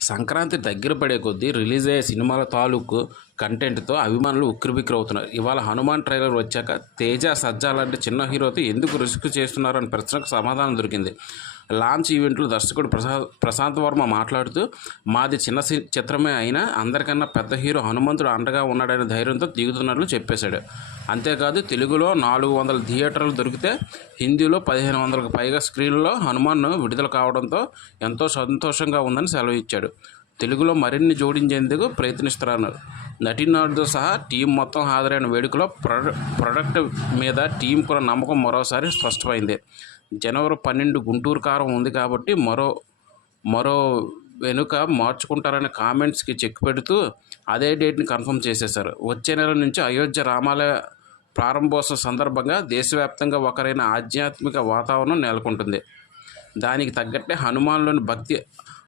సంక్రాంతి దగ్గర పడే కొద్దీ రిలీజ్ అయ్యే సినిమాల తాలూకు కంటెంట్తో అభిమానులు ఉక్కిరిబిక్కిరవుతున్నారు. ఇవాళ హనుమాన్ ట్రైలర్ వచ్చాక తేజ సజ్జా లాంటి చిన్న హీరోతో ఎందుకు రిస్క్ చేస్తున్నారని ప్రశ్నకు సమాధానం దొరికింది. లాంచ్ ఈవెంట్లో దర్శకుడు ప్రసా ప్రశాంత్ వర్మ మాట్లాడుతూ మాది చిన్న సి- చిత్రమే అయినా అందరికన్నా పెద్ద హీరో హనుమంతుడు అండగా ఉన్నాడనే ధైర్యంతో దిగుతున్నట్లు చెప్పేశాడు. అంతేకాదు తెలుగులో నాలుగు వందల థియేటర్లు దొరికితే హిందీలో పదిహేను వందలకు పైగా స్క్రీన్లో హనుమాన్ విడుదల కావడంతో ఎంతో సంతోషంగా ఉందని సెలవు ఇచ్చాడు. తెలుగులో మరిన్ని జోడించేందుకు ప్రయత్నిస్తున్నారు నటీనటులతో సహా టీం మొత్తం హాజరైన వేడుకలో ప్రొడ ప్రొడక్ట్ మీద టీంకుల నమ్మకం మరోసారి స్పష్టమైంది. జనవరి పన్నెండు గుంటూరు కారం ఉంది కాబట్టి మరో మరో వెనుక మార్చుకుంటారనే కామెంట్స్కి చెక్ పెడుతూ అదే డేట్ని కన్ఫర్మ్ చేసేశారు. వచ్చే నెల నుంచి అయోధ్య రామాలయ ప్రారంభోత్సవం సందర్భంగా దేశవ్యాప్తంగా ఒకరైన ఆధ్యాత్మిక వాతావరణం నెలకొంటుంది. దానికి తగ్గట్టే హనుమాన్లోని భక్తి